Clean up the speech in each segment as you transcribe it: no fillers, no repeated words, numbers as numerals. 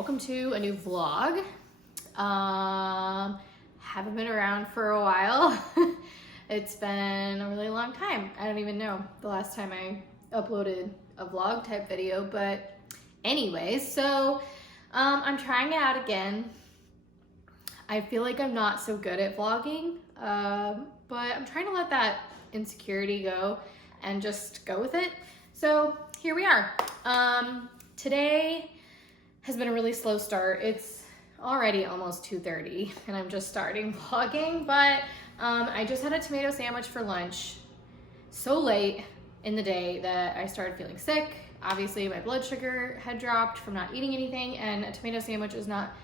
welcome to a new vlog. Haven't been around for a while. It's been a really long time. I don't even know the last time I uploaded a vlog type video, but anyways, so I'm trying it out again. I feel like I'm not so good at vlogging, but I'm trying to let that insecurity go and just go with it. So here we are. Today has been a really slow start. It's already almost 2:30 and I'm just starting vlogging, but I just had a tomato sandwich for lunch so late in the day that I started feeling sick. Obviously my blood sugar had dropped from not eating anything, and a tomato sandwich is not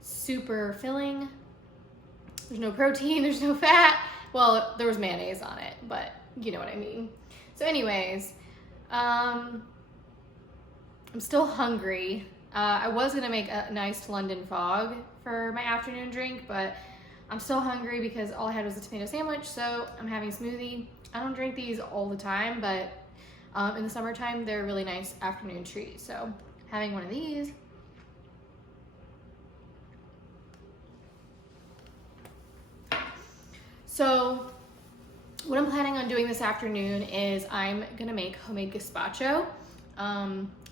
super filling. There's no protein, there's no fat. Well, there was mayonnaise on it, but you know what I mean. So anyways, I'm still hungry. I was gonna make a nice London fog for my afternoon drink, but I'm still hungry because all I had was a tomato sandwich, so I'm having a smoothie. I don't drink these all the time, but in the summertime, they're a really nice afternoon treat. So having one of these. So what I'm planning on doing this afternoon is I'm gonna make homemade gazpacho.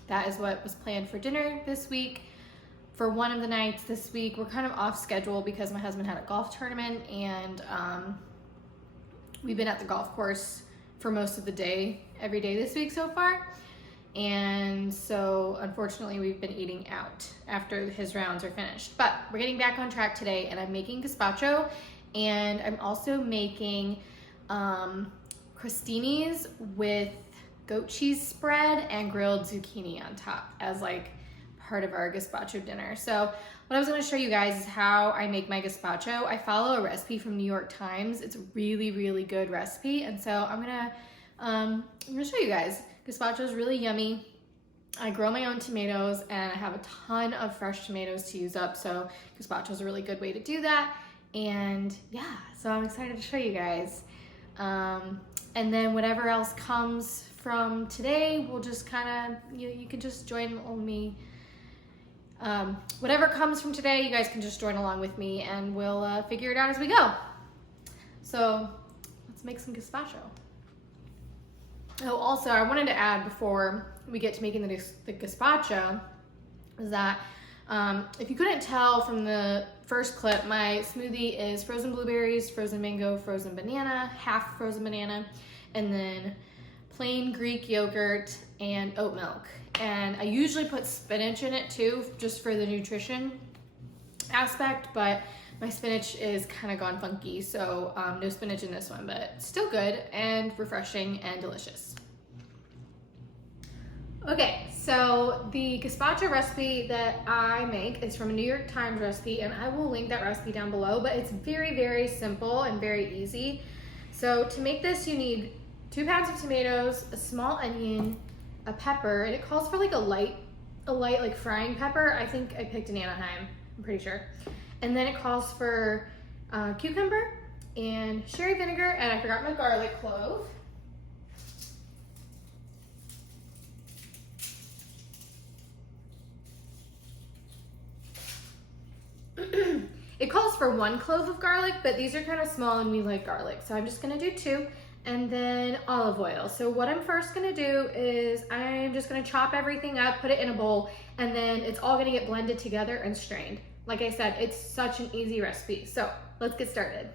That is what was planned for dinner this week. For one of the nights this week, we're kind of off schedule because my husband had a golf tournament, and we've been at the golf course for most of the day, every day this week so far. And so unfortunately we've been eating out after his rounds are finished. But we're getting back on track today, and I'm making gazpacho, and I'm also making crostinis with goat cheese spread and grilled zucchini on top as like part of our gazpacho dinner. So what I was going to show you guys is how I make my gazpacho. I follow a recipe from New York Times. It's a really, really good recipe, and so I'm gonna show you guys. Gazpacho is really yummy. I grow my own tomatoes, and I have a ton of fresh tomatoes to use up, so gazpacho is a really good way to do that. And yeah, so I'm excited to show you guys. And then whatever else comes from today, we'll just kind of, you can just join me. Whatever comes from today, you guys can just join along with me, and we'll figure it out as we go. So let's make some gazpacho. Oh, also I wanted to add before we get to making the gazpacho is that if you couldn't tell from the first clip, my smoothie is frozen blueberries, frozen mango, frozen banana, half frozen banana, and then plain Greek yogurt and oat milk. And I usually put spinach in it too, just for the nutrition aspect, but my spinach is kind of gone funky, so no spinach in this one, but still good and refreshing and delicious. Okay, so the gazpacho recipe that I make is from a New York Times recipe, and I will link that recipe down below, but it's very, very simple and very easy. So to make this, you need 2 pounds of tomatoes, a small onion, a pepper, and it calls for like a light like frying pepper. I think I picked an Anaheim, I'm pretty sure. And then it calls for cucumber and sherry vinegar, and I forgot my garlic clove. It calls for 1 clove of garlic, but these are kind of small and we like garlic, so I'm just gonna do 2. And then olive oil. So what I'm first gonna do is I'm just gonna chop everything up, put it in a bowl, and then it's all gonna get blended together and strained. Like I said, it's such an easy recipe. So let's get started.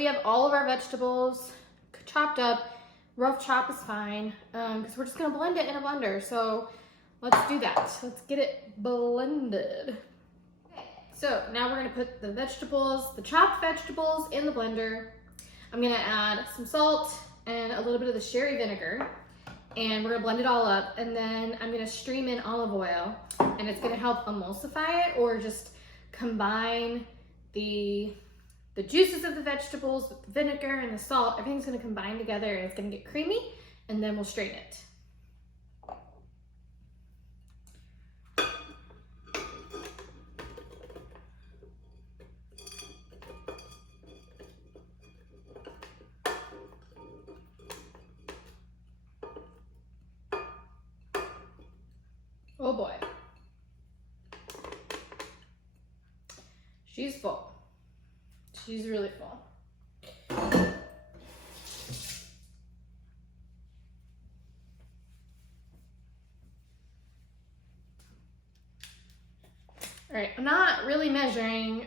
we have all of our vegetables chopped up. Rough chop is fine because we're just gonna blend it in a blender. So let's do that. Let's get it blended. So now we're gonna put the vegetables, the chopped vegetables in the blender. I'm gonna add some salt and a little bit of the sherry vinegar, and we're gonna blend it all up, and then I'm gonna stream in olive oil, and it's gonna help emulsify it or just combine the juices of the vegetables with the vinegar and the salt. Everything's gonna combine together and it's gonna get creamy, and then we'll strain it. Oh boy. She's full. She's really full. All right, I'm not really measuring.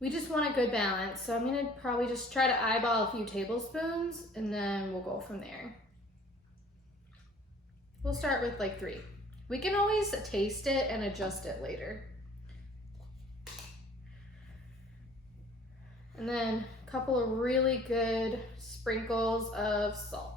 We just want a good balance. So I'm gonna probably just try to eyeball a few tablespoons and then we'll go from there. We'll start with like 3. We can always taste it and adjust it later. And then a couple of really good sprinkles of salt.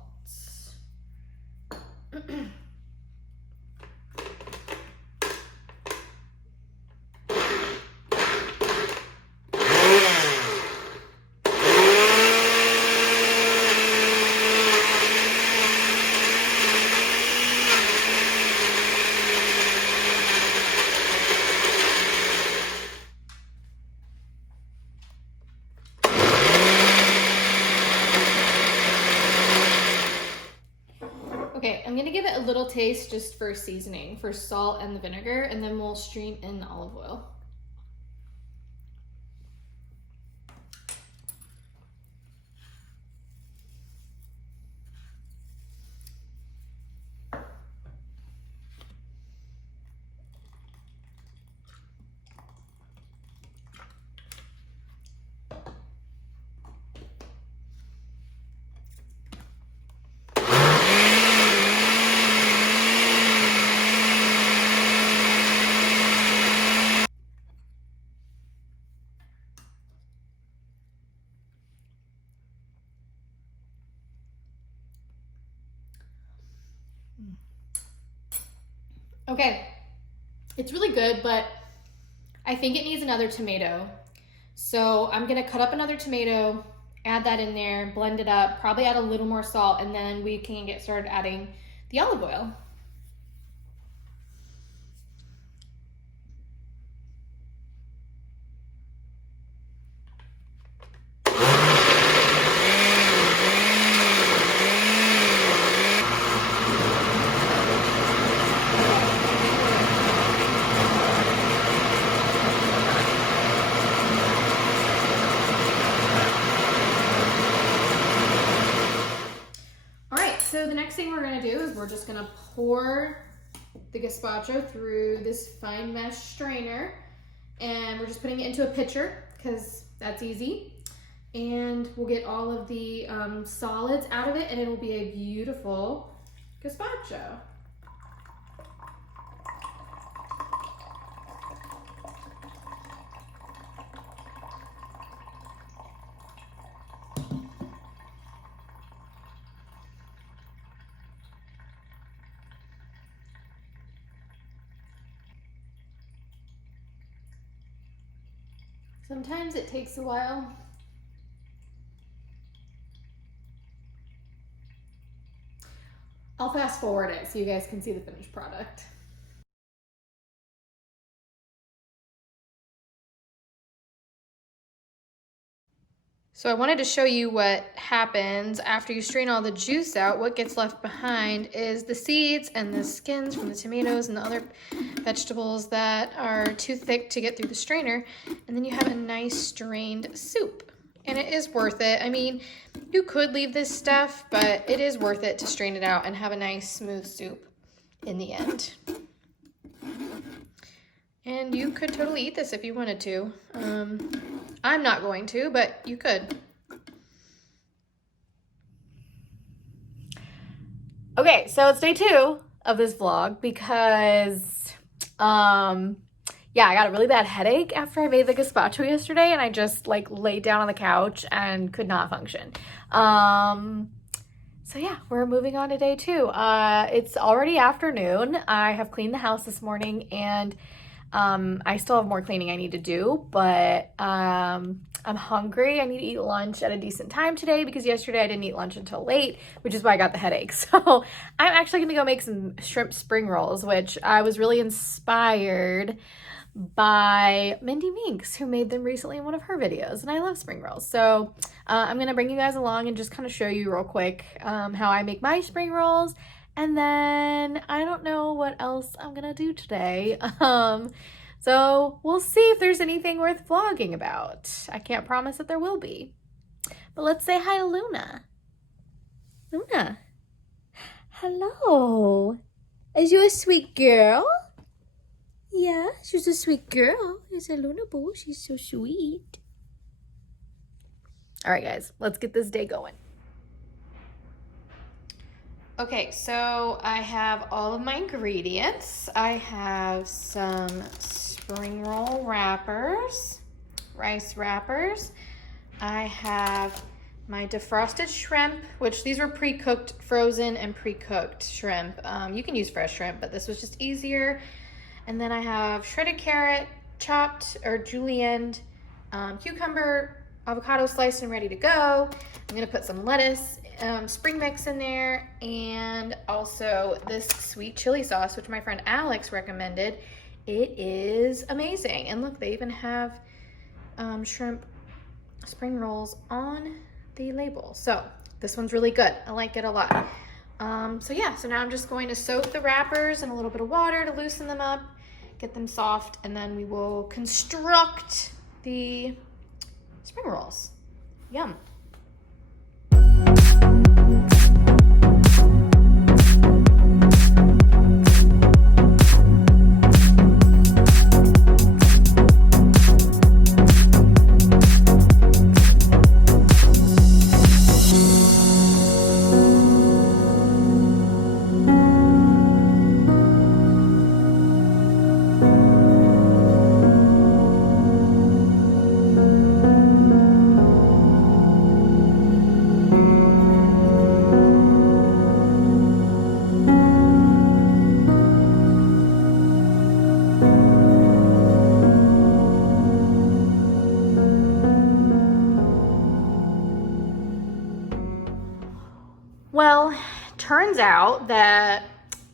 Okay, I'm gonna give it a little taste just for seasoning, for salt and the vinegar, and then we'll stream in the olive oil. Okay, it's really good, but I think it needs another tomato. So I'm gonna cut up another tomato, add that in there, blend it up, probably add a little more salt, and then we can get started adding the olive oil. So the next thing we're gonna do is we're just gonna pour the gazpacho through this fine mesh strainer, and we're just putting it into a pitcher because that's easy. And we'll get all of the solids out of it, and it'll be a beautiful gazpacho. Sometimes it takes a while. I'll fast forward it so you guys can see the finished product. So I wanted to show you what happens after you strain all the juice out. What gets left behind is the seeds and the skins from the tomatoes and the other vegetables that are too thick to get through the strainer. And then you have a nice strained soup. And it is worth it. I mean, you could leave this stuff, but it is worth it to strain it out and have a nice smooth soup in the end. And you could totally eat this if you wanted to. I'm not going to, but you could. Okay, so it's day 2 of this vlog because, yeah, I got a really bad headache after I made the gazpacho yesterday, and I just like laid down on the couch and could not function. So yeah, we're moving on to day 2. It's already afternoon. I have cleaned the house this morning, and I still have more cleaning I need to do, but I'm hungry. I need to eat lunch at a decent time today because yesterday I didn't eat lunch until late, which is why I got the headache. So I'm actually gonna go make some shrimp spring rolls, which I was really inspired by Mindy Minks, who made them recently in one of her videos, and I love spring rolls. So I'm gonna bring you guys along and just kind of show you real quick how I make my spring rolls, and then I don't know what else I'm gonna do today. So we'll see if there's anything worth vlogging about. I can't promise that there will be, but let's say hi to Luna. Luna, hello. Is you a sweet girl? Yeah, she's a sweet girl. Is a Luna Boo? She's so sweet. All right, guys, let's get this day going. Okay, so I have all of my ingredients. I have some spring roll wrappers, rice wrappers. I have my defrosted shrimp, which these were pre-cooked, frozen and pre-cooked shrimp. You can use fresh shrimp, but this was just easier. And then I have shredded carrot, chopped or julienned, cucumber, avocado sliced and ready to go. I'm gonna put some lettuce, spring mix in there, and also this sweet chili sauce, which my friend Alex recommended. It is amazing. And look, they even have shrimp spring rolls on the label. So this one's really good. I like it a lot. So yeah, so now I'm just going to soak the wrappers in a little bit of water to loosen them up, get them soft, and then we will construct the spring rolls. Yum. Well, turns out that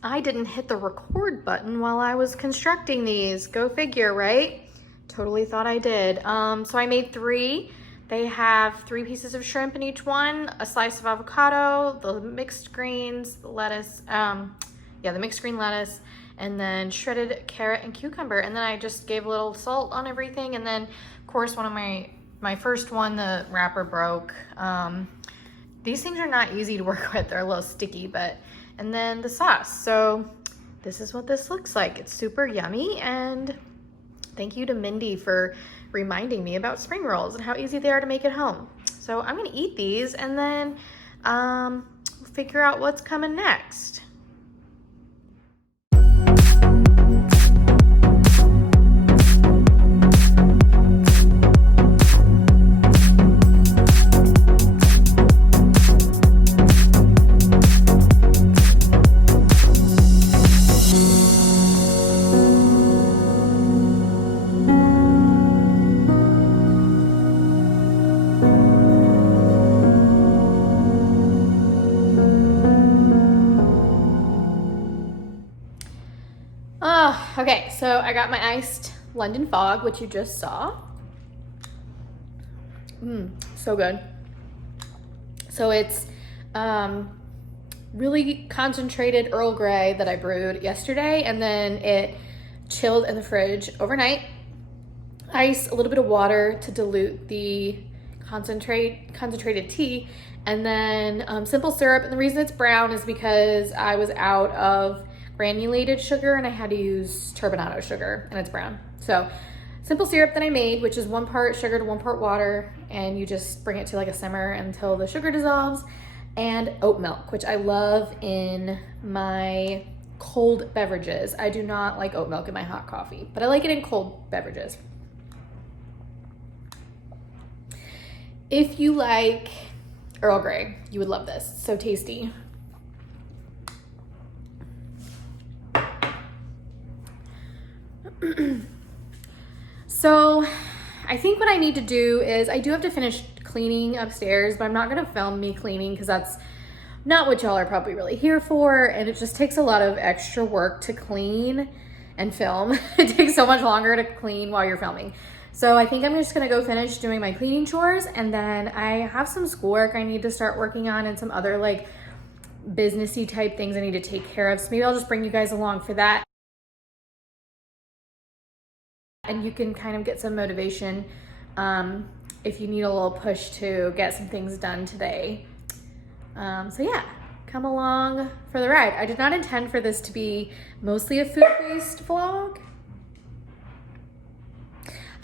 I didn't hit the record button while I was constructing these. Go figure, right? Totally thought I did. So I made 3. They have 3 pieces of shrimp in each one, a slice of avocado, the mixed greens, the lettuce, the mixed green lettuce, and then shredded carrot and cucumber. And then I just gave a little salt on everything. And then, of course, one of my first one, the wrapper broke. These things are not easy to work with. They're a little sticky, and then the sauce. So this is what this looks like. It's super yummy, and thank you to Mindy for reminding me about spring rolls and how easy they are to make at home. So I'm gonna eat these, and then we'll figure out what's coming next. Okay, so I got my iced London Fog, which you just saw. So good. So it's really concentrated Earl Grey that I brewed yesterday, and then it chilled in the fridge overnight. Ice, a little bit of water to dilute the concentrated tea, and then simple syrup. And the reason it's brown is because I was out of granulated sugar and I had to use turbinado sugar, and it's brown. So simple syrup that I made, which is 1 part sugar to 1 part water, and you just bring it to like a simmer until the sugar dissolves, and oat milk, which I love in my cold beverages. I do not like oat milk in my hot coffee, but I like it in cold beverages. If you like Earl Grey, you would love this. So tasty. So I think what I need to do is I do have to finish cleaning upstairs, but I'm not gonna film me cleaning because that's not what y'all are probably really here for, and it just takes a lot of extra work to clean and film. It takes so much longer to clean while you're filming. So I think I'm just gonna go finish doing my cleaning chores, and then I have some schoolwork I need to start working on and some other like businessy type things I need to take care of. So maybe I'll just bring you guys along for that. And you can kind of get some motivation if you need a little push to get some things done today. So yeah, come along for the ride. I did not intend for this to be mostly a food-based vlog.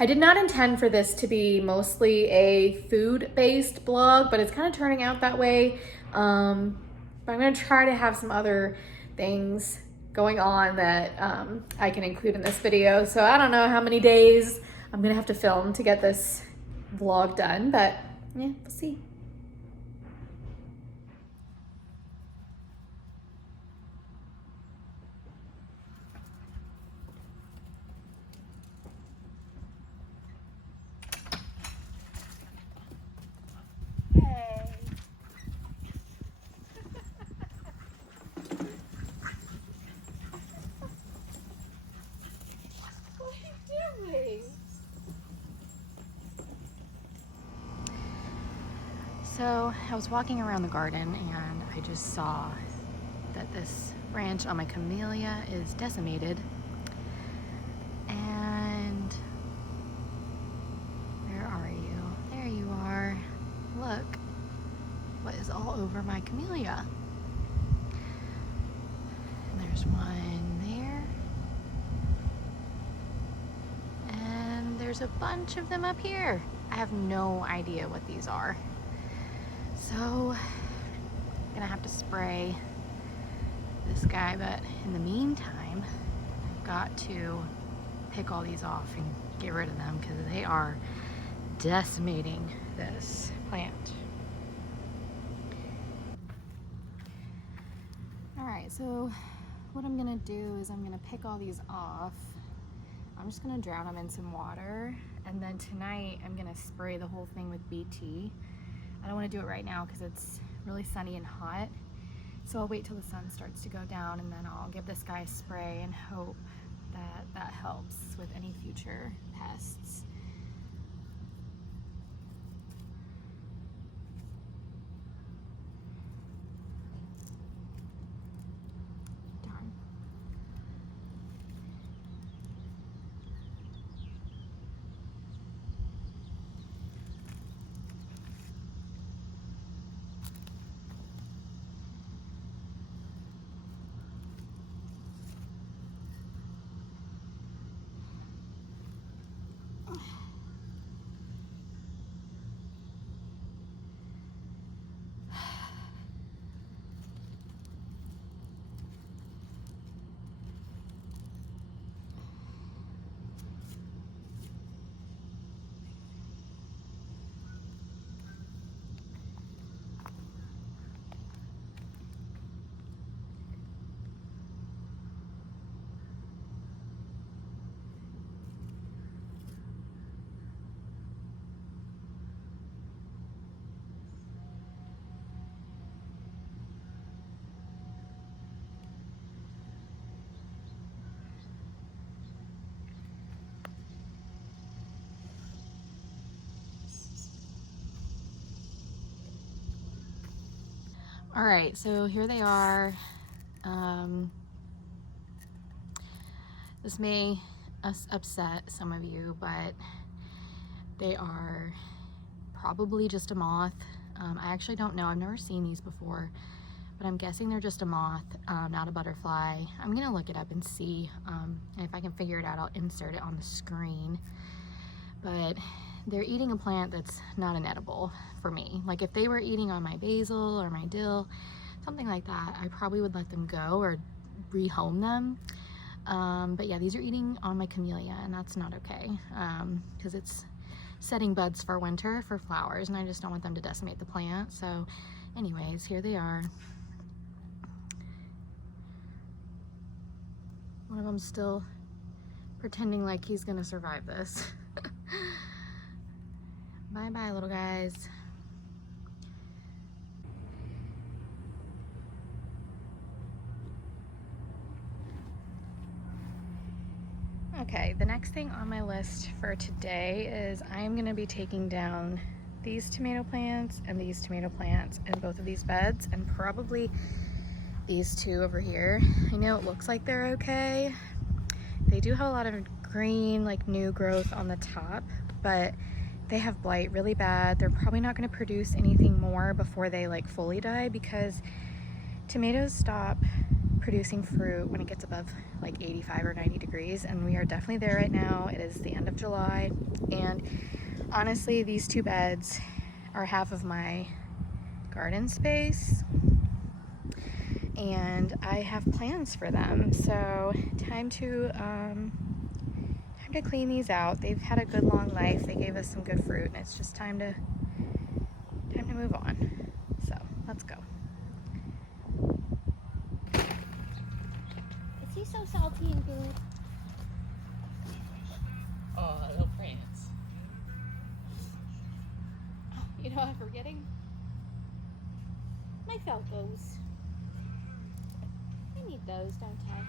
I did not intend for this to be mostly a food-based blog, but it's kind of turning out that way. But I'm gonna try to have some other things going on that I can include in this video. So I don't know how many days I'm gonna have to film to get this vlog done, but yeah, we'll see. So I was walking around the garden and I just saw that this branch on my camellia is decimated. And where are you? There you are. Look what is all over my camellia. And there's one there. And there's a bunch of them up here. I have no idea what these are. So I'm gonna have to spray this guy, but in the meantime, I've got to pick all these off and get rid of them because they are decimating this plant. All right, so what I'm gonna do is I'm gonna pick all these off. I'm just gonna drown them in some water, and then tonight I'm gonna spray the whole thing with BT. I don't want to do it right now because it's really sunny and hot. So I'll wait till the sun starts to go down, and then I'll give this guy a spray and hope that that helps with any future pests. Darn. All right, so here they are. This may upset some of you, but they are probably just a moth. I actually don't know. I've never seen these before, but I'm guessing they're just a moth, not a butterfly. I'm gonna look it up and see, and if I can figure it out, I'll insert it on the screen. but they're eating a plant that's not an edible for me. Like if they were eating on my basil or my dill, something like that, I probably would let them go or rehome them. But yeah, these are eating on my camellia, and that's not okay, because it's setting buds for winter for flowers, and I just don't want them to decimate the plant. So anyways, here they are. One of them's still pretending like he's gonna survive this. Bye bye, little guys. Okay, the next thing on my list for today is I'm gonna be taking down these tomato plants and these tomato plants in both of these beds, and probably these two over here. I know it looks like they're okay. They do have a lot of green, like new growth on the top, but they have blight really bad. They're probably not gonna produce anything more before they like fully die, because tomatoes stop producing fruit when it gets above like 85 or 90 degrees, and we are definitely there right now. It is the end of July, and honestly, these two beds are half of my garden space, and I have plans for them. So time to clean these out. They've had a good long life. They gave us some good fruit, and it's just time to move on. So let's go. Is he so salty and good? Oh, I love France. You know what I'm forgetting? My Falcos. I need those, don't I?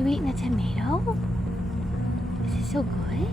you eating a tomato? Is it so good?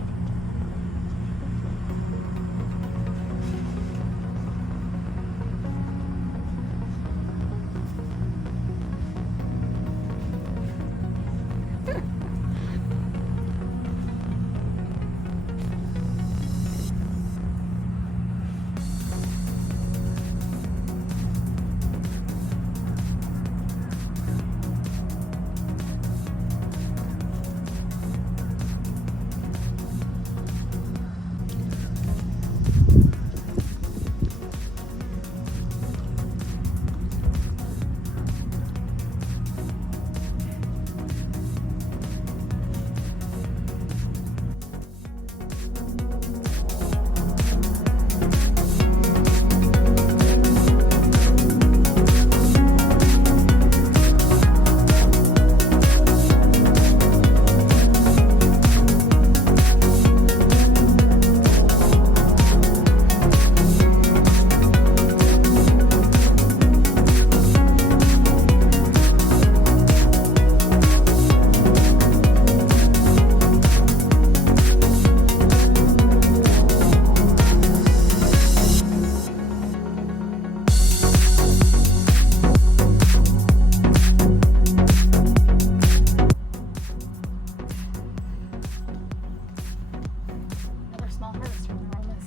Another small harvest from the Romas.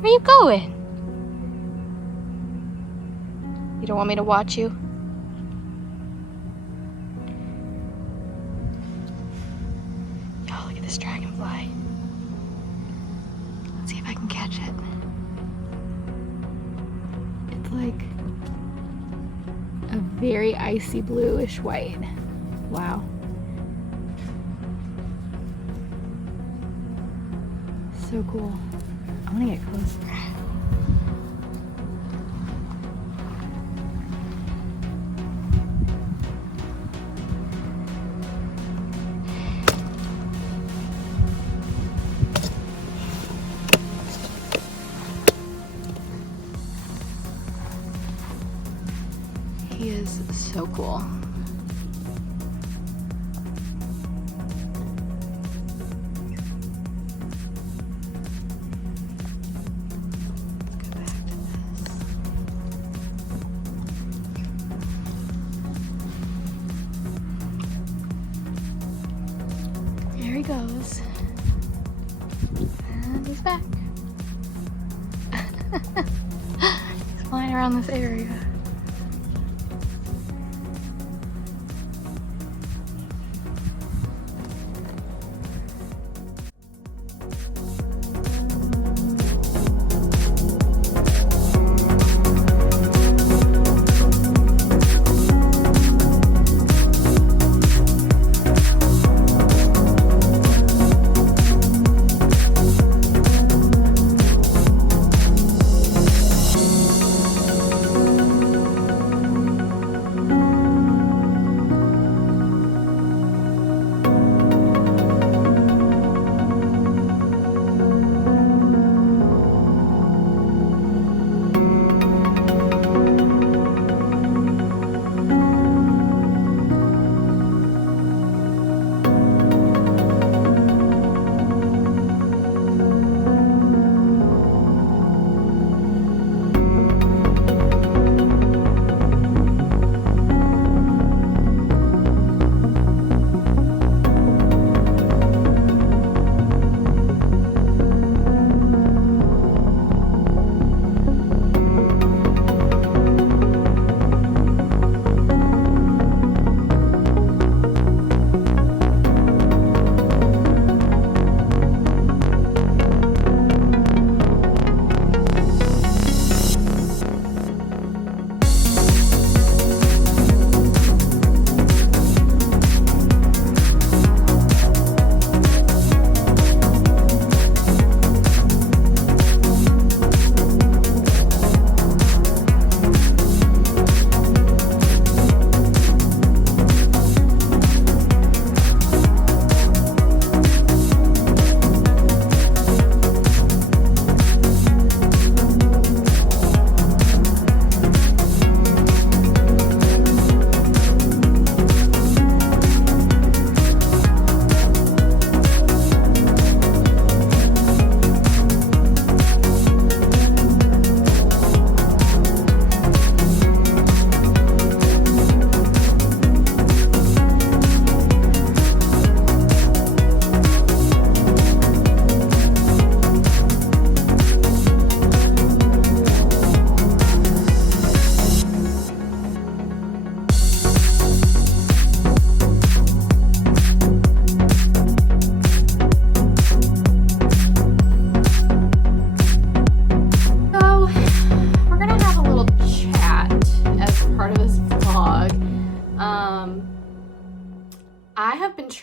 Where you going? You don't want me to watch you? Y'all, look at this dragonfly. Let's see if I can catch it. It's like a very icy bluish white. Wow. So cool. I want to get closer. He is so cool. There he goes. And he's back. He's flying around this area.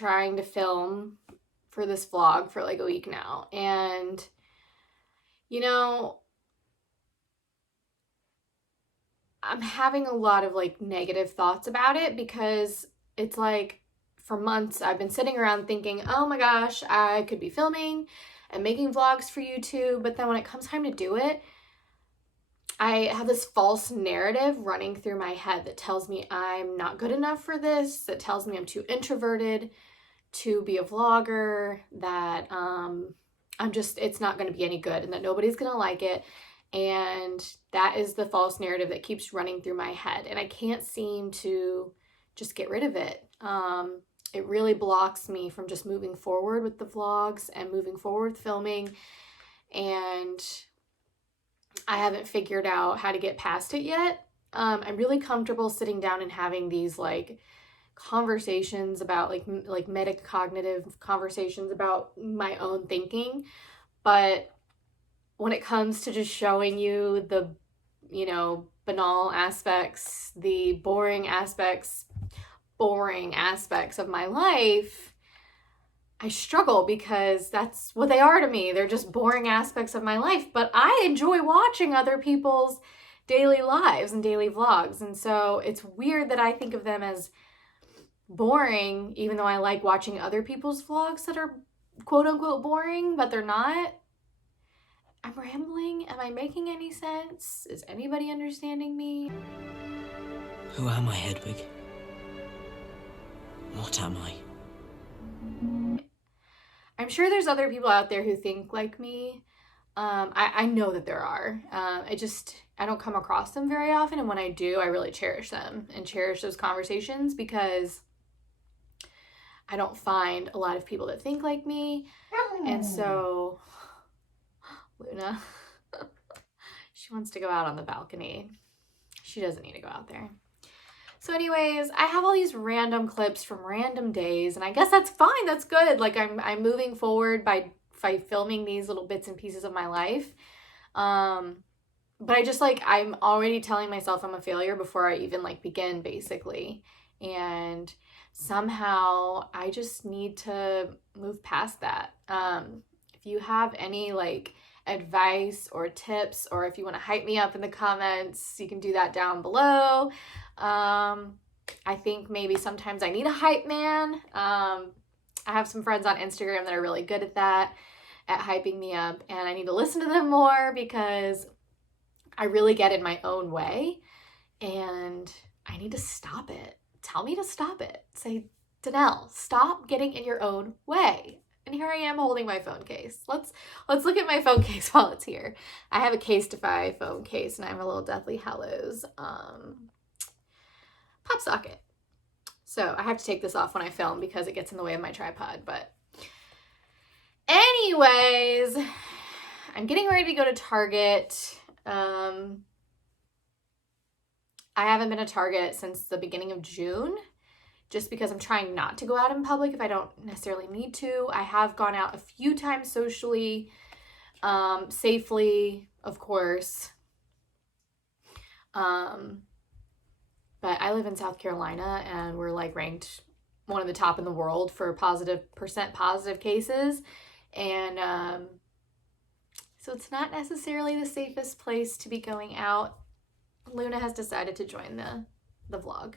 trying to film for this vlog for like a week now, and you know, I'm having a lot of like negative thoughts about it because it's like for months I've been sitting around thinking, oh my gosh, I could be filming and making vlogs for YouTube, but then when it comes time to do it, I have this false narrative running through my head that tells me I'm not good enough for this, that tells me I'm too introverted to be a vlogger, that it's not going to be any good and that nobody's going to like it. And that is the false narrative that keeps running through my head, and I can't seem to just get rid of it. It really blocks me from just moving forward with the vlogs and moving forward with filming, and I haven't figured out how to get past it yet. I'm really comfortable sitting down and having these like conversations about like metacognitive conversations about my own thinking, but when it comes to just showing you the, you know, banal aspects, the boring aspects of my life, I struggle because that's what they are to me. They're just boring aspects of my life, but I enjoy watching other people's daily lives and daily vlogs. And so it's weird that I think of them as boring, even though I like watching other people's vlogs that are quote unquote boring, but they're not. I'm rambling. Am I making any sense? Is anybody understanding me? Who am I, Hedwig? What am I? I'm sure there's other people out there who think like me. I know that there are. I don't come across them very often, and when I do, I really cherish them and cherish those conversations because I don't find a lot of people that think like me. And so Luna, she wants to go out on the balcony. She doesn't need to go out there. So anyways, I have all these random clips from random days, and I guess that's fine. That's good. Like I'm moving forward by filming these little bits and pieces of my life. But I just like, I'm already telling myself I'm a failure before I even like begin, basically. And somehow I just need to move past that. If you have any like advice or tips, or if you want to hype me up in the comments, you can do that down below. I think maybe sometimes I need a hype man. I have some friends on Instagram that are really good at that, at hyping me up, and I need to listen to them more because I really get in my own way and I need to stop it. Tell me to stop it. Say, Danelle, stop getting in your own way. And here I am holding my phone case. Let's look at my phone case while it's here. I have a Casetify phone case, and I have a little Deathly Hallows pop socket. So I have to take this off when I film because it gets in the way of my tripod. But anyways, I'm getting ready to go to Target. I haven't been to Target since the beginning of June, just because I'm trying not to go out in public if I don't necessarily need to. I have gone out a few times socially, safely, of course. But I live in South Carolina, and we're like ranked one of the top in the world for percent positive cases. And so it's not necessarily the safest place to be going out. Luna has decided to join the vlog.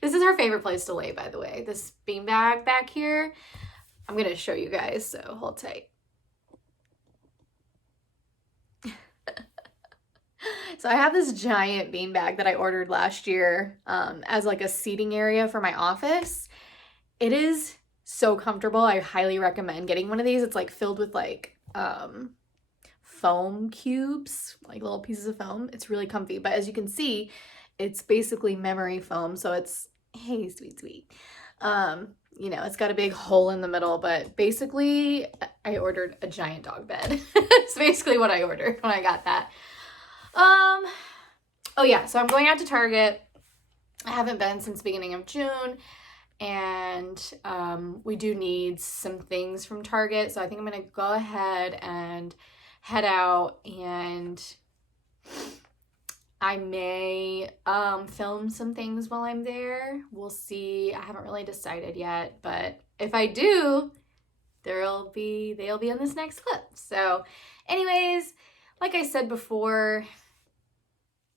This is her favorite place to lay, by the way. This beanbag back here. I'm going to show you guys, so hold tight. So I have this giant beanbag that I ordered last year as like a seating area for my office. It is so comfortable. I highly recommend getting one of these. It's like filled with like foam cubes, like little pieces of foam. It's really comfy, but as you can see, it's basically memory foam, so it's, hey, sweet. You know, it's got a big hole in the middle, but basically I ordered a giant dog bed. It's basically what I ordered when I got that. Oh yeah, so I'm going out to Target. I haven't been since the beginning of June, and we do need some things from Target, so I think I'm gonna go ahead and head out, and I may film some things while I'm there. We'll see. I haven't really decided yet, but if I do, they'll be in this next clip. So anyways, like I said before,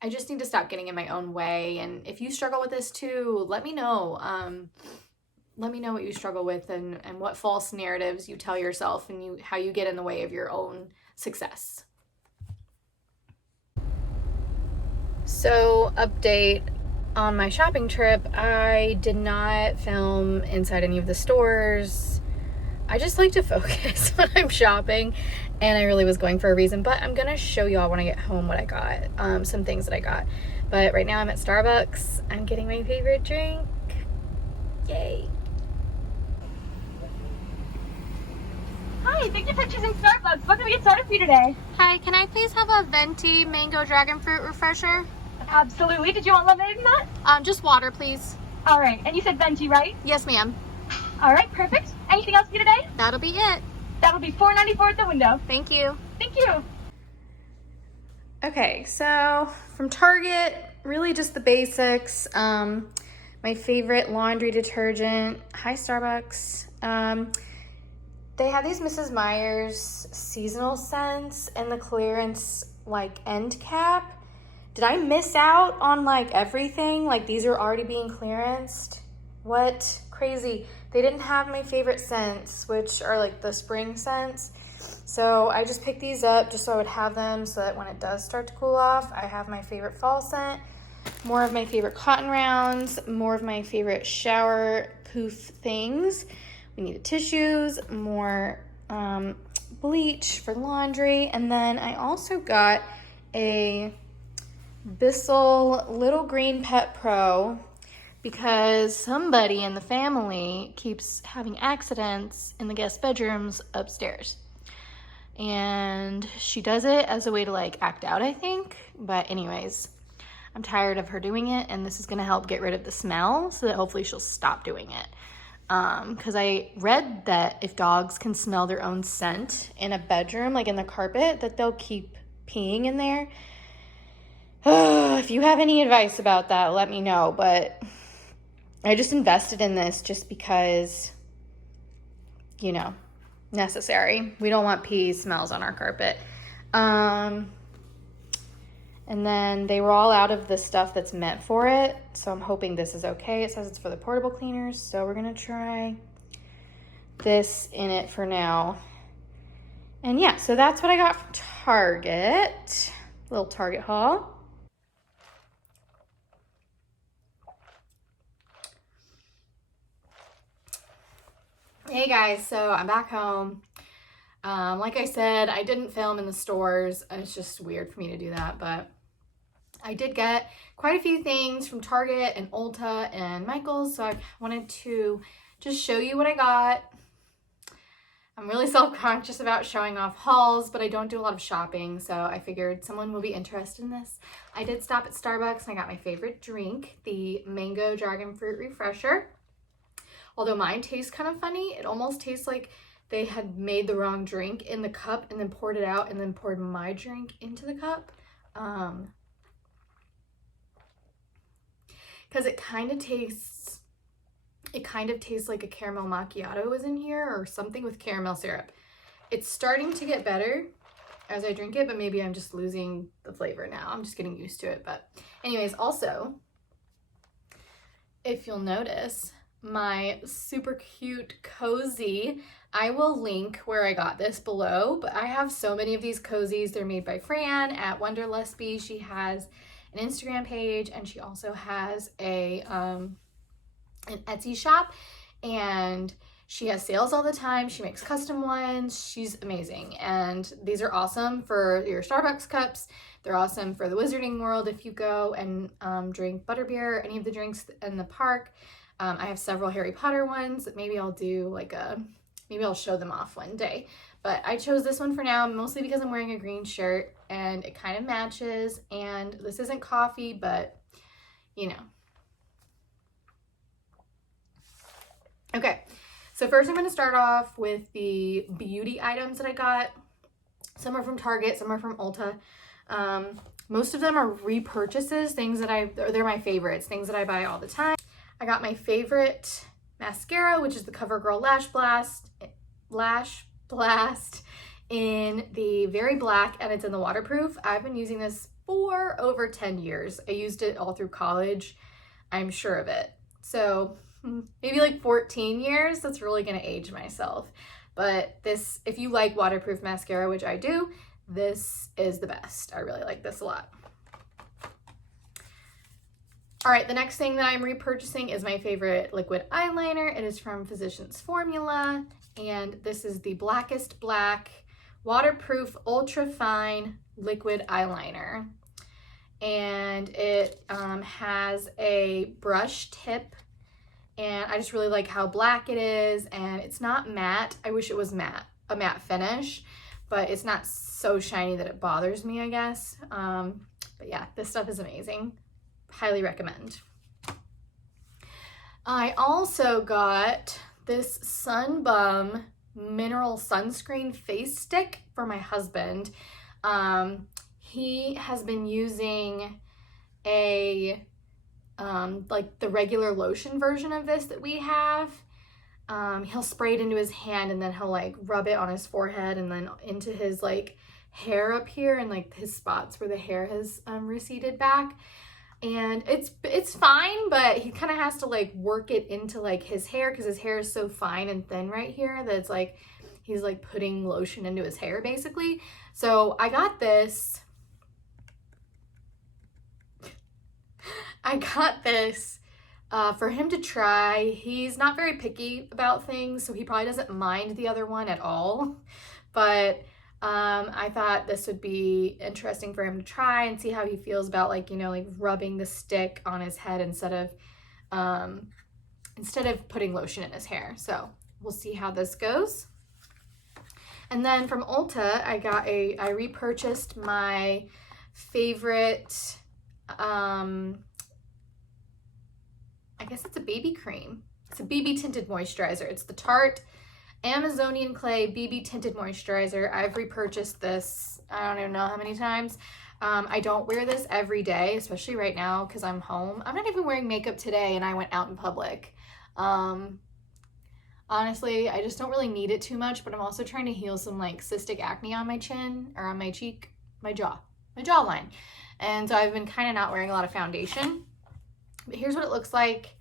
I just need to stop getting in my own way. And if you struggle with this too, let me know. Let me know what you struggle with and what false narratives you tell yourself and how you get in the way of your own success. So, update on my shopping trip. I did not film inside any of the stores. I just like to focus when I'm shopping, and I really was going for a reason, but I'm gonna show y'all when I get home what I got, some things that I got. But right now I'm at Starbucks. I'm getting my favorite drink. Yay. Hi, thank you for choosing Starbucks. What can we get started for you today? Hi, can I please have a venti mango dragon fruit refresher? Absolutely. Did you want lemonade in that? Just water, please. All right. And you said venti, right? Yes, ma'am. All right, perfect. Anything else for you today? That'll be it. That'll be $4.94 at the window. Thank you. Thank you. Okay, so from Target, really just the basics. My favorite laundry detergent. Hi, Starbucks. They have these Mrs. Meyer's seasonal scents and the clearance like end cap. Did I miss out on like everything? Like these are already being clearanced? What? Crazy. They didn't have my favorite scents, which are like the spring scents. So I just picked these up just so I would have them so that when it does start to cool off, I have my favorite fall scent, more of my favorite cotton rounds, more of my favorite shower poof things. We needed tissues, more bleach for laundry, and then I also got a Bissell Little Green Pet Pro because somebody in the family keeps having accidents in the guest bedrooms upstairs. And she does it as a way to like act out, I think. But anyways, I'm tired of her doing it, and this is gonna help get rid of the smell so that hopefully she'll stop doing it. Because I read that if dogs can smell their own scent in a bedroom, like in the carpet, that they'll keep peeing in there. If you have any advice about that, let me know. But I just invested in this just because, you know, necessary. We don't want pee smells on our carpet. And then they were all out of the stuff that's meant for it. So I'm hoping this is okay. It says it's for the portable cleaners. So we're going to try this in it for now. And yeah, so that's what I got from Target. Little Target haul. Hey guys, so I'm back home. Like I said, I didn't film in the stores. It's just weird for me to do that, but I did get quite a few things from Target and Ulta and Michael's, so I wanted to just show you what I got. I'm really self-conscious about showing off hauls, but I don't do a lot of shopping, so I figured someone will be interested in this. I did stop at Starbucks and I got my favorite drink, the Mango Dragon Fruit Refresher. Although mine tastes kind of funny, it almost tastes like they had made the wrong drink in the cup and then poured it out and then poured my drink into the cup. Because it kind of tastes like a caramel macchiato is in here or something with caramel syrup. It's starting to get better as I drink it, but maybe I'm just losing the flavor now. I'm just getting used to it. But anyways, also, if you'll notice, my super cute cozy, I will link where I got this below, but I have so many of these cozies. They're made by Fran at Wonderlespy. She has an Instagram page and she also has an Etsy shop, and she has sales all the time. She makes custom ones. She's amazing, and these are awesome for your Starbucks cups. They're awesome for the Wizarding World if you go and drink butterbeer, any of the drinks in the park. I have several Harry Potter ones that maybe I'll do maybe I'll show them off one day. But I chose this one for now, mostly because I'm wearing a green shirt and it kind of matches. And this isn't coffee, but you know. Okay, so first I'm going to start off with the beauty items that I got. Some are from Target, some are from Ulta. Most of them are repurchases, things that they're my favorites, things that I buy all the time. I got my favorite mascara, which is the CoverGirl Lash Blast in the Very Black, and it's in the waterproof. I've been using this for over 10 years. I used it all through college. I'm sure of it. So maybe like 14 years. That's really gonna age myself. But this, if you like waterproof mascara, which I do, this is the best. I really like this a lot. All right, the next thing that I'm repurchasing is my favorite liquid eyeliner. It is from Physicians Formula, and this is the Blackest Black Waterproof Ultra Fine Liquid Eyeliner. And it has a brush tip, and I just really like how black it is, and it's not matte. I wish it was matte, a matte finish, but it's not so shiny that it bothers me, I guess. But yeah, this stuff is amazing. Highly recommend. I also got this Sun Bum mineral sunscreen face stick for my husband. He has been using a like the regular lotion version of this that we have. He'll spray it into his hand, and then he'll like rub it on his forehead and then into his like hair up here and like his spots where the hair has receded back. And it's fine, but he kind of has to like work it into like his hair because his hair is so fine and thin right here that it's like he's like putting lotion into his hair basically. So I got this. For him to try. He's not very picky about things, so he probably doesn't mind the other one at all. But I thought this would be interesting for him to try and see how he feels about like, you know, like rubbing the stick on his head instead of putting lotion in his hair. So we'll see how this goes. And then from Ulta, I repurchased my favorite, I guess it's a BB cream. It's a BB tinted moisturizer. It's the Tarte Amazonian Clay BB tinted moisturizer. I've repurchased this, I don't even know how many times. I don't wear this every day, especially right now because I'm home. I'm not even wearing makeup today and I went out in public. Honestly, I just don't really need it too much, but I'm also trying to heal some like cystic acne on my chin or on my cheek, my jawline. And so I've been kind of not wearing a lot of foundation. But here's what it looks like.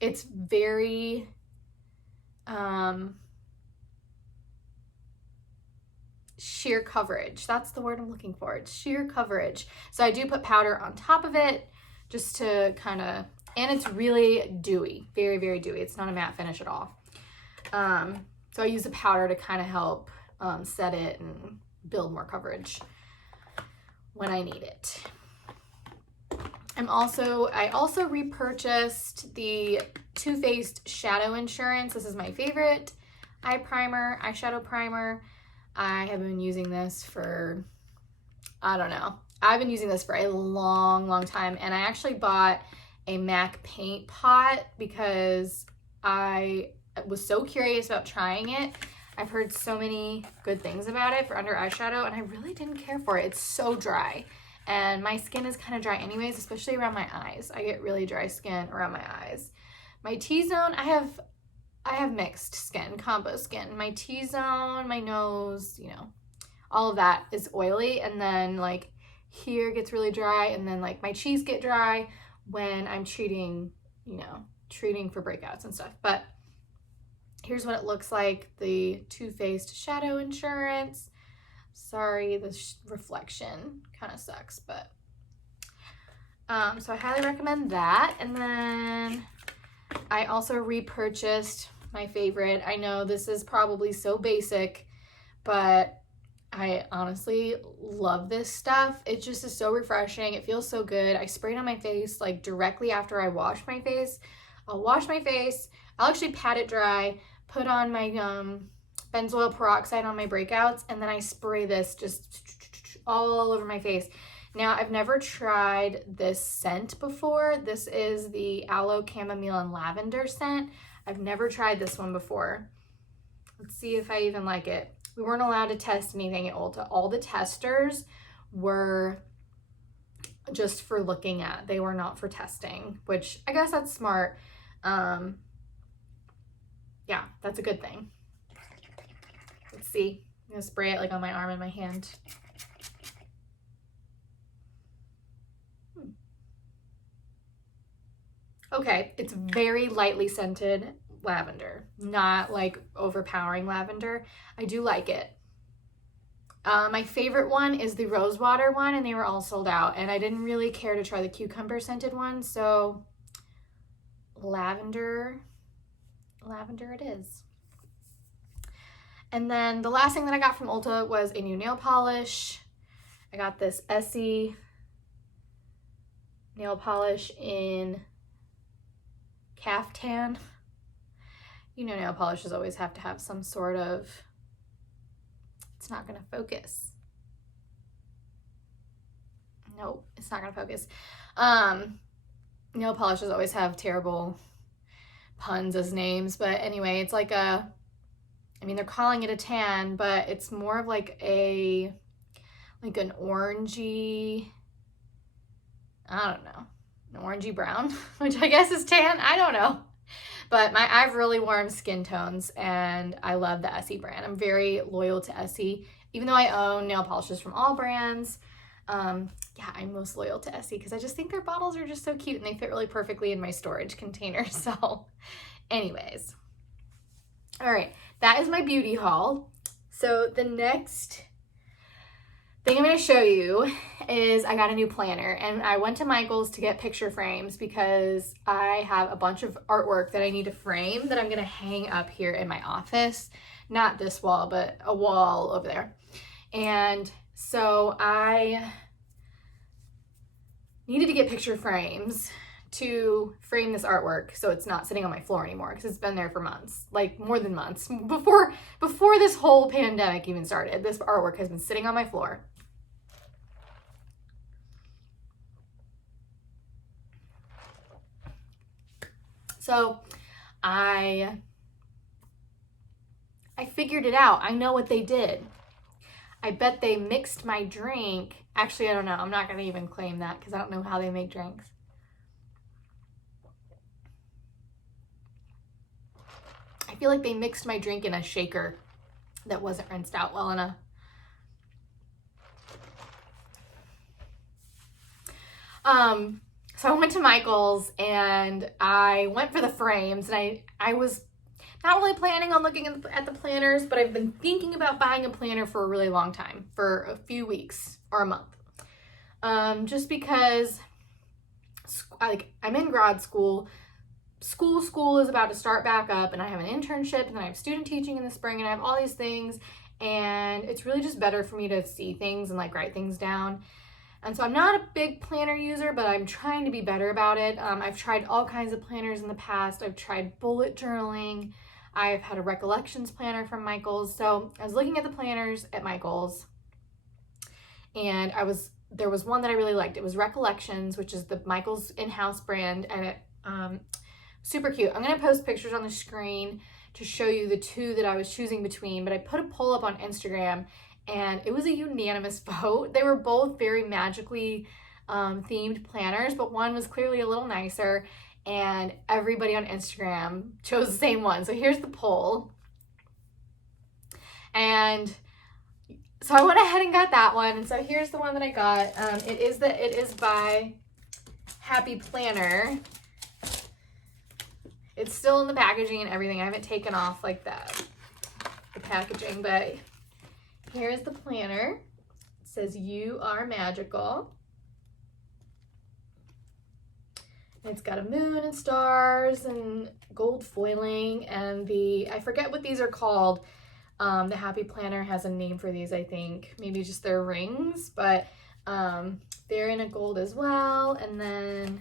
It's very sheer coverage. That's the word I'm looking for. It's sheer coverage. So I do put powder on top of it just to kind of, and it's really dewy, very, very dewy. It's not a matte finish at all. So I use the powder to kind of help set it and build more coverage when I need it. I also repurchased the Too Faced Shadow Insurance. This is my favorite eyeshadow primer. I have been using this for, I don't know. I've been using this for a long, long time. And I actually bought a MAC paint pot because I was so curious about trying it. I've heard so many good things about it for under eyeshadow, and I really didn't care for it. It's so dry. And my skin is kind of dry anyways, especially around my eyes. I get really dry skin around my eyes. My T-zone, I have mixed skin, combo skin. My T-zone, my nose, you know, all of that is oily. And then like here gets really dry. And then like my cheeks get dry when I'm treating for breakouts and stuff. But here's what it looks like. The Too Faced Shadow Insurance. Sorry, the reflection kind of sucks, but so I highly recommend that. And then I also repurchased my favorite. I know this is probably so basic, but I honestly love this stuff. It just is so refreshing. It feels so good. I spray it on my face like directly after I wash my face. I'll wash my face. I'll actually pat it dry, put on my benzoyl peroxide on my breakouts, and then I spray this just all over my face. Now, I've never tried this scent before. This is the Aloe Chamomile and Lavender scent. I've never tried this one before. Let's see if I even like it. we weren't allowed to test anything at Ulta. All the testers were just for looking at. They were not for testing, which I guess that's smart. Yeah, that's a good thing. Let's see. I'm gonna spray it like on my arm and my hand. Okay, it's very lightly scented lavender, not like overpowering lavender. I do like it. My favorite one is the rose water one, and they were all sold out, and I didn't really care to try the cucumber scented one, so lavender it is. And then the last thing that I got from Ulta was a new nail polish. I got this Essie nail polish in caftan. You know, nail polishes always have to have some sort of, it's not gonna focus. Nope, it's not gonna focus. Nail polishes always have terrible puns as names, but anyway, it's like a, I mean, they're calling it a tan, but it's more of like an orangey, I don't know, an orangey brown, which I guess is tan, I don't know. But I have really warm skin tones, and I love the Essie brand. I'm very loyal to Essie, even though I own nail polishes from all brands. Yeah, I'm most loyal to Essie because I just think their bottles are just so cute, and they fit really perfectly in my storage container. So anyways, all right, that is my beauty haul. So the next thing I'm going to show you is I got a new planner, and I went to Michael's to get picture frames because I have a bunch of artwork that I need to frame that I'm going to hang up here in my office. Not this wall, but a wall over there. And so I needed to get picture frames to frame this artwork so it's not sitting on my floor anymore, because it's been there for months, like more than months. Before this whole pandemic even started, this artwork has been sitting on my floor. So I figured it out. I know what they did. I bet they mixed my drink. Actually, I don't know. I'm not going to even claim that because I don't know how they make drinks. I feel like they mixed my drink in a shaker that wasn't rinsed out well enough. So I went to Michael's and I went for the frames, and I was not really planning on looking at the planners, but I've been thinking about buying a planner for a really long time, for a few weeks or a month. Just because I'm in grad school. School is about to start back up, and I have an internship, and then I have student teaching in the spring, and I have all these things, and it's really just better for me to see things and like write things down. And so I'm not a big planner user, but I'm trying to be better about it. I've tried all kinds of planners in the past. I've tried bullet journaling. I've had a recollections planner from Michael's. So I was looking at the planners at Michael's, and there was one that I really liked. It was Recollections, which is the Michael's in-house brand, and it super cute. I'm gonna post pictures on the screen to show you the two that I was choosing between, but I put a poll up on Instagram, and it was a unanimous vote. They were both very magically themed planners, but one was clearly a little nicer, and everybody on Instagram chose the same one. So here's the poll. And so I went ahead and got that one. And so here's the one that I got. It is by Happy Planner. It's still in the packaging and everything. I haven't taken off like the packaging, but here's the planner. It says, "You are magical." And it's got a moon and stars and gold foiling, and I forget what these are called. The Happy Planner has a name for these, I think. Maybe just their rings, but they're in a gold as well. And then,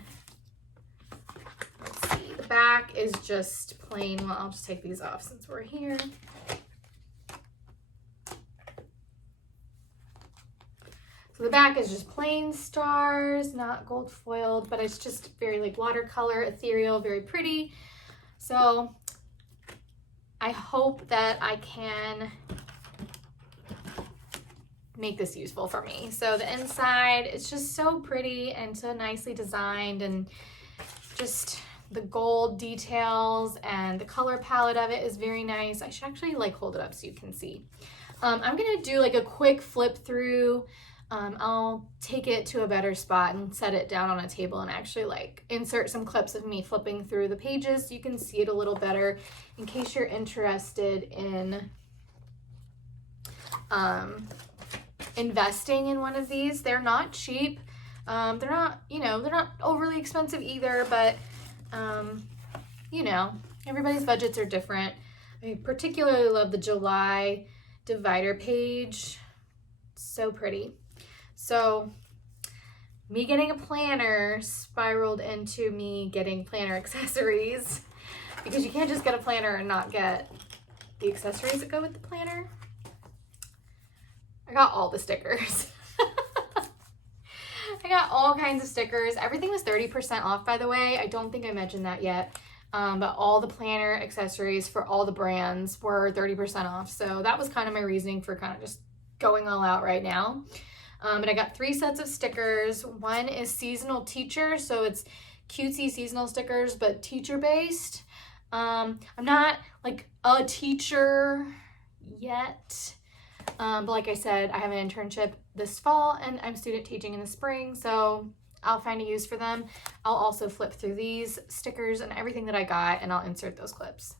let's see, the back is just plain. Well, I'll just take these off since we're here. So the back is just plain stars, not gold foiled, but it's just very like watercolor, ethereal, very pretty. So I hope that I can make this useful for me. So the inside, it's just so pretty and so nicely designed, and just the gold details and the color palette of it is very nice. I should actually like hold it up so you can see. I'm gonna do like a quick flip through. I'll take it to a better spot and set it down on a table and actually like insert some clips of me flipping through the pages so you can see it a little better in case you're interested in investing in one of these. They're not cheap. They're not, you know, they're not overly expensive either, but you know, everybody's budgets are different. I particularly love the July divider page. So pretty. So me getting a planner spiraled into me getting planner accessories, because you can't just get a planner and not get the accessories that go with the planner. I got all the stickers. I got all kinds of stickers. Everything was 30% off, by the way. I don't think I mentioned that yet. But all the planner accessories for all the brands were 30% off. So that was kind of my reasoning for kind of just going all out right now. And I got 3 sets of stickers. One is seasonal teacher, so it's cutesy seasonal stickers, but teacher based. I'm not like a teacher yet. But like I said, I have an internship this fall and I'm student teaching in the spring, so I'll find a use for them. I'll also flip through these stickers and everything that I got, and I'll insert those clips.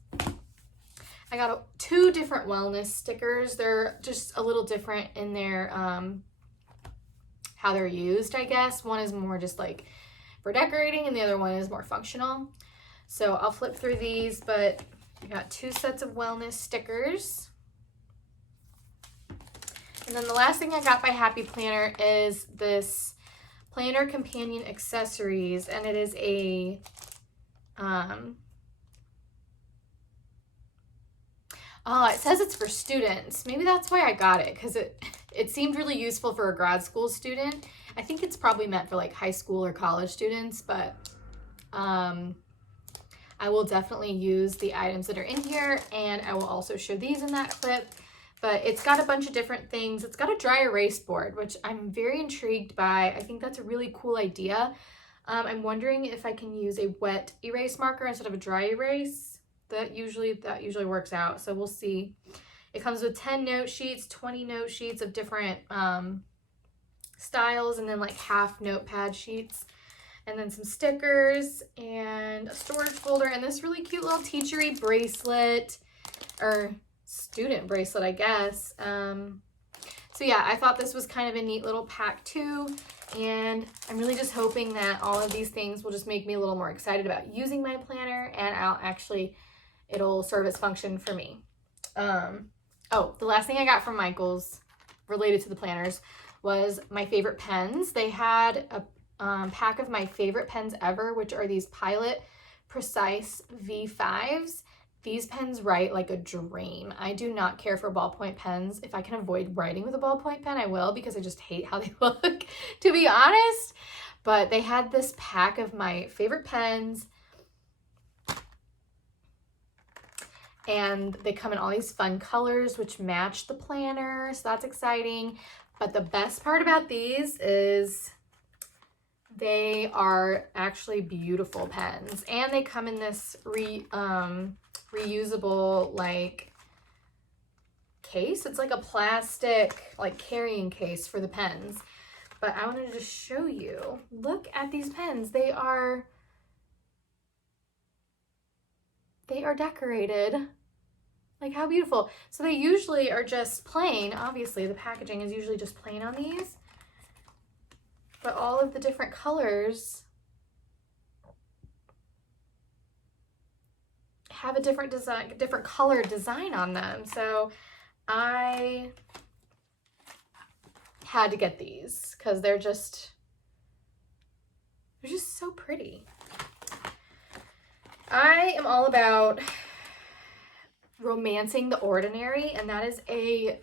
I got 2 different wellness stickers. They're just a little different in their how they're used, I guess. One is more just like for decorating and the other one is more functional. So I'll flip through these, but I got 2 sets of wellness stickers. And then the last thing I got by Happy Planner is this planner companion accessories, and it is a oh, it says it's for students. Maybe that's why I got it, because it seemed really useful for a grad school student. I think it's probably meant for like high school or college students, but I will definitely use the items that are in here, and I will also show these in that clip. But it's got a bunch of different things. It's got a dry erase board, which I'm very intrigued by. I think that's a really cool idea. I'm wondering if I can use a wet erase marker instead of a dry erase. That usually works out, so we'll see. It comes with 10 note sheets, 20 note sheets of different styles, and then like half notepad sheets, and then some stickers and a storage folder, and this really cute little teachery bracelet, or student bracelet, I guess. So yeah, I thought this was kind of a neat little pack too, and I'm really just hoping that all of these things will just make me a little more excited about using my planner, and it'll serve its function for me. Oh, the last thing I got from Michaels related to the planners was my favorite pens. They had a pack of my favorite pens ever, which are these Pilot Precise V5s. These pens write like a dream. I do not care for ballpoint pens. If I can avoid writing with a ballpoint pen, I will, because I just hate how they look, to be honest. But they had this pack of my favorite pens, and they come in all these fun colors which match the planner, so that's exciting. But the best part about these is they are actually beautiful pens, and they come in this reusable like case. It's like a plastic like carrying case for the pens. But I wanted to just show you, look at these pens. They are decorated. Like, how beautiful. So they usually are just plain. Obviously the packaging is usually just plain on these, but all of the different colors have a different design, different color design on them. So I had to get these because they're just so pretty. I am all about romancing the ordinary, and that is a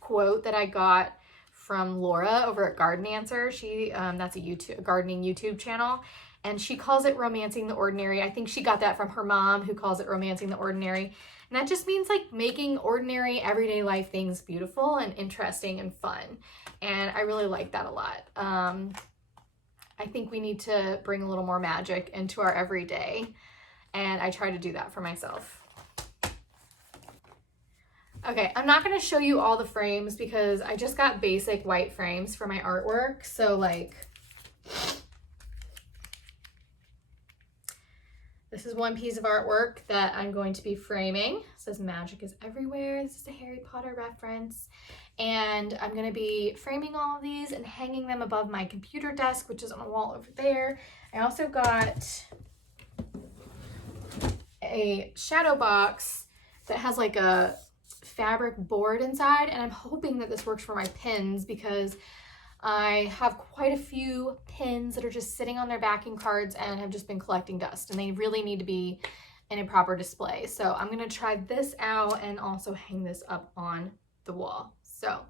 quote that I got from Laura over at Garden Answer. She that's a gardening YouTube channel, and she calls it romancing the ordinary. I think she got that from her mom, who calls it romancing the ordinary. And that just means like making ordinary everyday life things beautiful and interesting and fun. And I really like that a lot. I think we need to bring a little more magic into our everyday, and I try to do that for myself. Okay, I'm not gonna show you all the frames because I just got basic white frames for my artwork. So like, this is one piece of artwork that I'm going to be framing. It says magic is everywhere. This is a Harry Potter reference. And I'm gonna be framing all of these and hanging them above my computer desk, which is on a wall over there. I also got a shadow box that has like a fabric board inside, and I'm hoping that this works for my pins because I have quite a few pins that are just sitting on their backing cards and have just been collecting dust, and they really need to be in a proper display. So I'm gonna try this out and also hang this up on the wall. So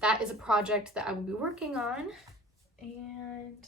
that is a project that I will be working on, and